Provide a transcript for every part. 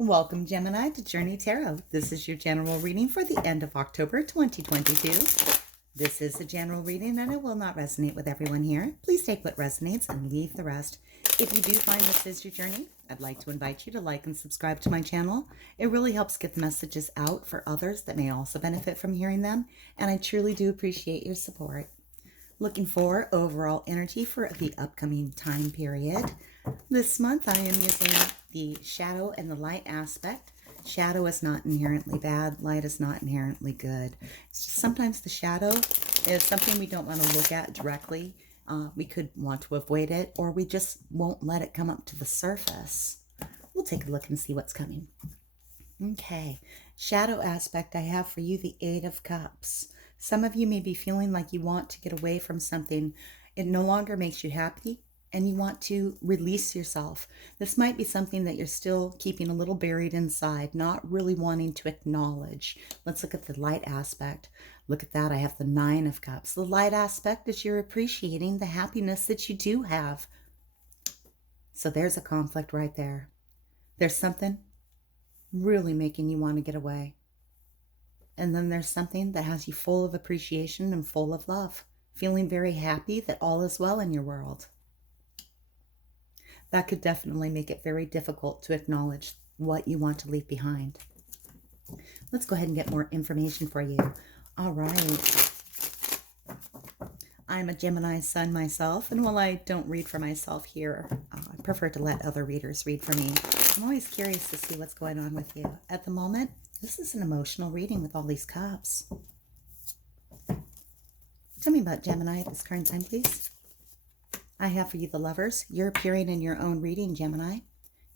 Welcome, Gemini, to Journey Tarot. This is your general reading for the end of October 2022. This is a general reading and it will not resonate with everyone here. Please take what resonates and leave the rest. If you do find this is your journey, I'd like to invite you to like and subscribe to my channel. It really helps get the messages out for others that may also benefit from hearing them, and I truly do appreciate your support. Looking for overall energy for the upcoming time period. This month I am using the shadow and the light aspect. Shadow is not inherently bad. Light is not inherently good. It's just sometimes the shadow is something we don't want to look at directly. We could want to avoid it, or we just won't let it come up to the surface. We'll take a look and see what's coming. Okay, shadow aspect, I have for you the Eight of Cups. Some of you may be feeling like you want to get away from something. It no longer makes you happy and you want to release yourself. This might be something that you're still keeping a little buried inside, not really wanting to acknowledge. Let's look at the light aspect. Look at that. I have the Nine of Cups. The light aspect is you're appreciating the happiness that you do have. So there's a conflict right there. There's something really making you want to get away. And then there's something that has you full of appreciation and full of love, feeling very happy that all is well in your world. That could definitely make it very difficult to acknowledge what you want to leave behind. Let's go ahead and get more information for you. All right. I'm a Gemini sun myself, and while I don't read for myself here, I prefer to let other readers read for me. I'm always curious to see what's going on with you. At the moment, this is an emotional reading with all these cups. Tell me about Gemini at this current time, please. I have for you the Lovers. You're appearing in your own reading, Gemini.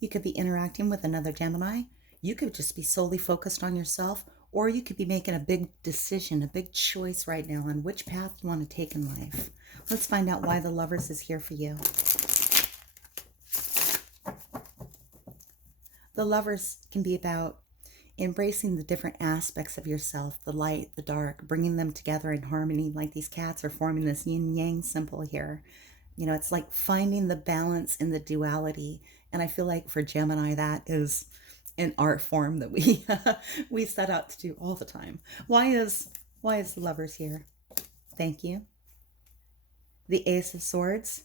You could be interacting with another Gemini. You could just be solely focused on yourself, or you could be making a big decision, a big choice right now on which path you want to take in life. Let's find out why the Lovers is here for you. The Lovers can be about embracing the different aspects of yourself, the light, the dark, bringing them together in harmony, like these cats are forming this yin-yang symbol here. You know, it's like finding the balance in the duality. And I feel like for Gemini, that is an art form that we set out to do all the time. Why is the Lovers here? Thank you. The Ace of Swords.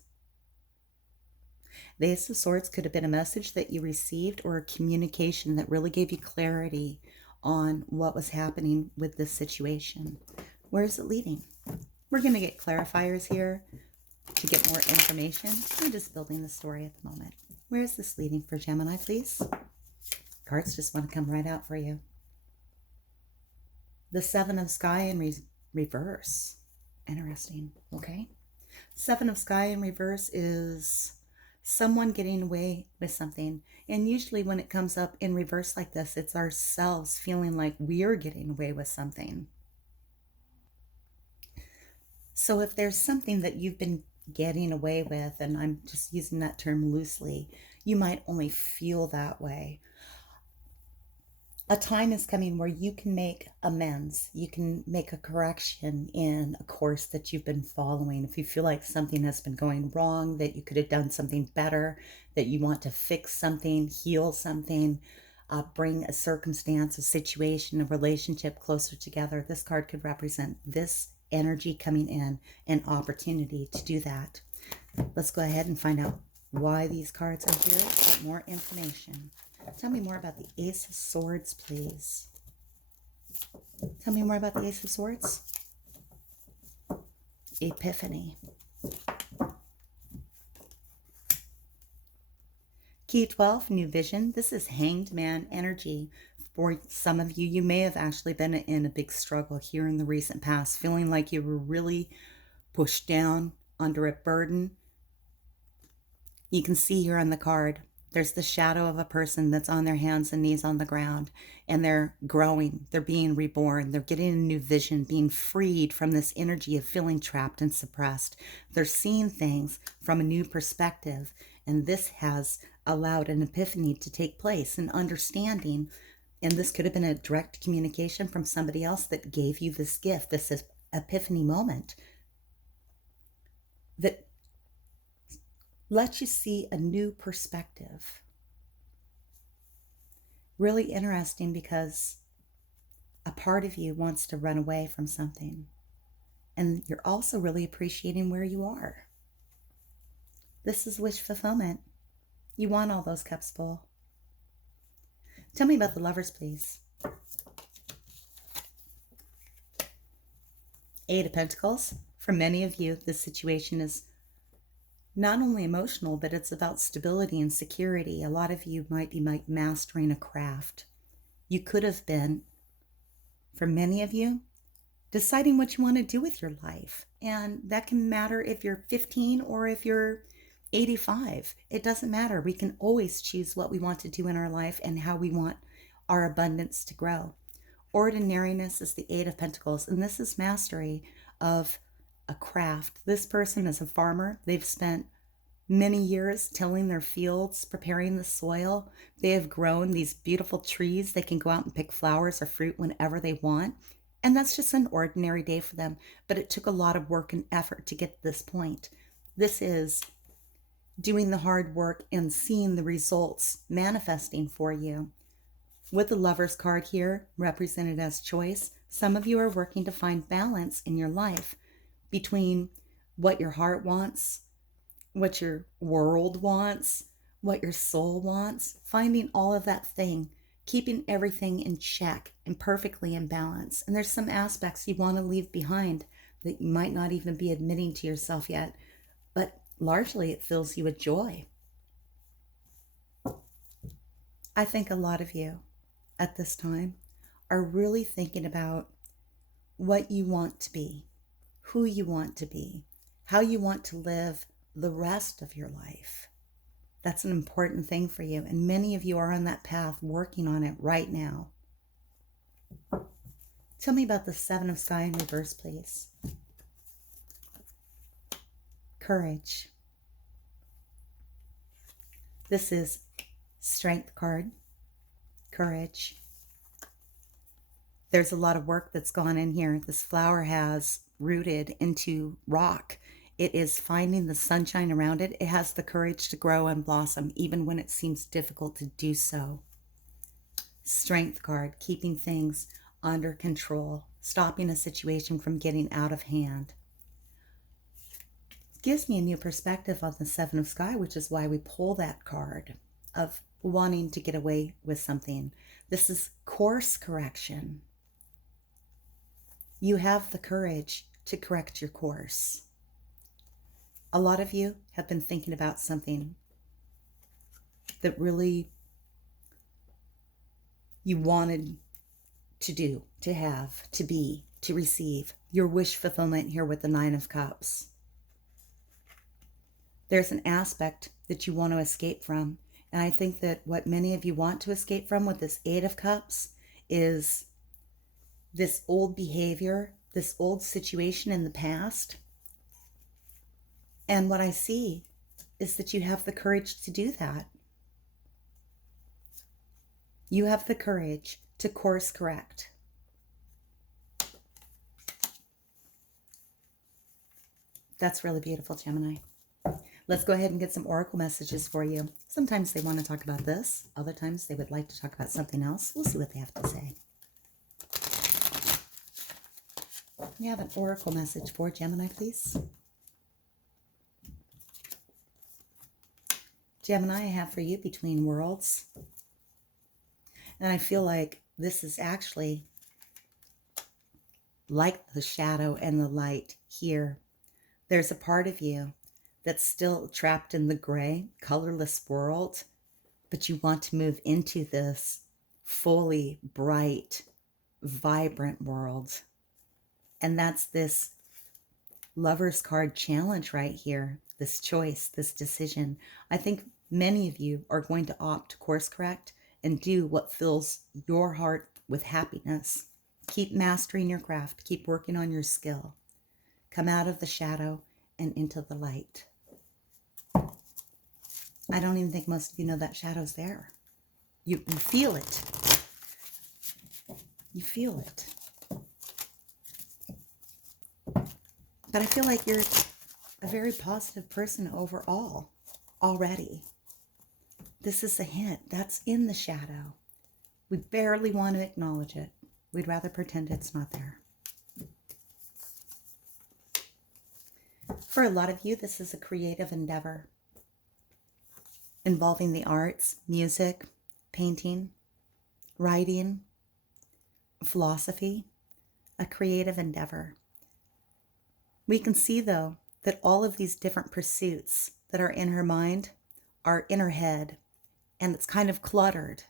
The Ace of Swords could have been a message that you received or a communication that really gave you clarity on what was happening with this situation. Where is it leading? We're going to get clarifiers here to get more information. I'm just building the story at the moment. Where is this leading for Gemini, please? Cards just want to come right out for you. The Seven of Sky in reverse. Interesting. Okay. Seven of Sky in reverse is someone getting away with something. And usually when it comes up in reverse like this, it's ourselves feeling like we're getting away with something. So if there's something that you've been getting away with, and I'm just using that term loosely, you might only feel that way. A time is coming where you can make amends. You can make a correction in a course that you've been following. If you feel like something has been going wrong, that you could have done something better, that you want to fix something, heal something, bring a circumstance, a situation, a relationship closer together, this card could represent this energy coming in, an opportunity to do that. Let's go ahead and find out why these cards are here. Get more information. Tell me more about the Ace of Swords, please. Tell me more about the Ace of Swords. Epiphany. Key 12, New Vision. This is Hanged Man energy. For some of you, you may have actually been in a big struggle here in the recent past, feeling like you were really pushed down under a burden. You can see here on the card, there's the shadow of a person that's on their hands and knees on the ground, and they're growing, they're being reborn, they're getting a new vision, being freed from this energy of feeling trapped and suppressed. They're seeing things from a new perspective, and this has allowed an epiphany to take place, an understanding. And this could have been a direct communication from somebody else that gave you this gift, this epiphany moment that lets you see a new perspective. really interesting because a part of you wants to run away from something. And you're also really appreciating where you are. This is wish fulfillment. You want all those cups full. Tell me about the Lovers, please. Eight of Pentacles. For many of you, this situation is not only emotional, but it's about stability and security. A lot of you might be mastering a craft. You could have been, for many of you, deciding what you want to do with your life. And that can matter if you're 15 or if you're 85. It doesn't matter. We can always choose what we want to do in our life and how we want our abundance to grow. Ordinariness is the Eight of Pentacles, and this is mastery of a craft. This person is a farmer. They've spent many years tilling their fields, preparing the soil. They have grown these beautiful trees. They can go out and pick flowers or fruit whenever they want. And that's just an ordinary day for them. But it took a lot of work and effort to get to this point. This is doing the hard work and seeing the results manifesting for you. With the Lover's card here, represented as choice, some of you are working to find balance in your life between what your heart wants, what your world wants, what your soul wants, finding all of that thing, keeping everything in check and perfectly in balance. And there's some aspects you want to leave behind that you might not even be admitting to yourself yet, but largely it fills you with joy. I think a lot of you at this time are really thinking about what you want to be, who you want to be, how you want to live the rest of your life. That's an important thing for you. And many of you are on that path working on it right now. Tell me about the Seven of Sky in reverse, please. Courage. This is Strength card. Courage. There's a lot of work that's gone in here. This flower has rooted into rock. It is finding the sunshine around it. It has the courage to grow and blossom, even when it seems difficult to do so. Strength card, keeping things under control, stopping a situation from getting out of hand. It gives me a new perspective on the Seven of Sky, which is why we pull that card of wanting to get away with something. This is course correction. You have the courage to correct your course. A lot of you have been thinking about something that really you wanted to do, to have, to be, to receive. Your wish fulfillment here with the Nine of Cups. There's an aspect that you want to escape from. And I think that what many of you want to escape from with this Eight of Cups is this old behavior, this old situation in the past. And what I see is that you have the courage to do that. You have the courage to course correct. That's really beautiful, Gemini. Let's go ahead and get some oracle messages for you. Sometimes they want to talk about this. Other times they would like to talk about something else. We'll see what they have to say. We have an oracle message for Gemini, please. Gemini, I have for you Between Worlds. And I feel like this is actually like the shadow and the light here. There's a part of you that's still trapped in the gray, colorless world, but you want to move into this fully bright, vibrant world. And that's this Lover's card challenge right here, this choice, this decision. I think many of you are going to opt to course correct and do what fills your heart with happiness. Keep mastering your craft. Keep working on your skill. Come out of the shadow and into the light. I don't even think most of you know that shadow's there. You feel it. You feel it. But I feel like you're a very positive person overall already. This is a hint. That's in the shadow. We barely want to acknowledge it. We'd rather pretend it's not there. For a lot of you, this is a creative endeavor involving the arts, music, painting, writing, philosophy, a creative endeavor. We can see, though, that all of these different pursuits that are in her mind are in her head, and it's kind of cluttered.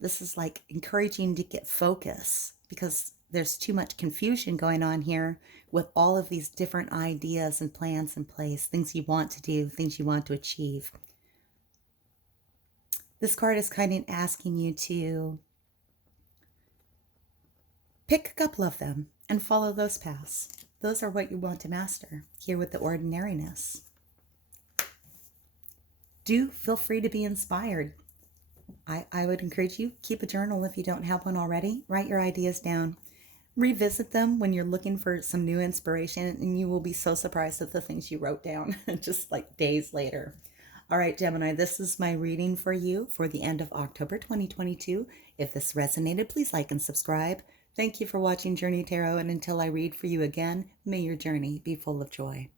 This is like encouraging to get focus because there's too much confusion going on here with all of these different ideas and plans in place, things you want to do, things you want to achieve. This card is kind of asking you to pick a couple of them and follow those paths. Those are what you want to master here with the ordinariness. Do feel free to be inspired. I would encourage you, keep a journal if you don't have one already. Write your ideas down. Revisit them when you're looking for some new inspiration, and you will be so surprised at the things you wrote down just like days later. All right, Gemini, this is my reading for you for the end of October 2022. If this resonated, please like and subscribe. Thank you for watching Journey Tarot, and until I read for you again, may your journey be full of joy.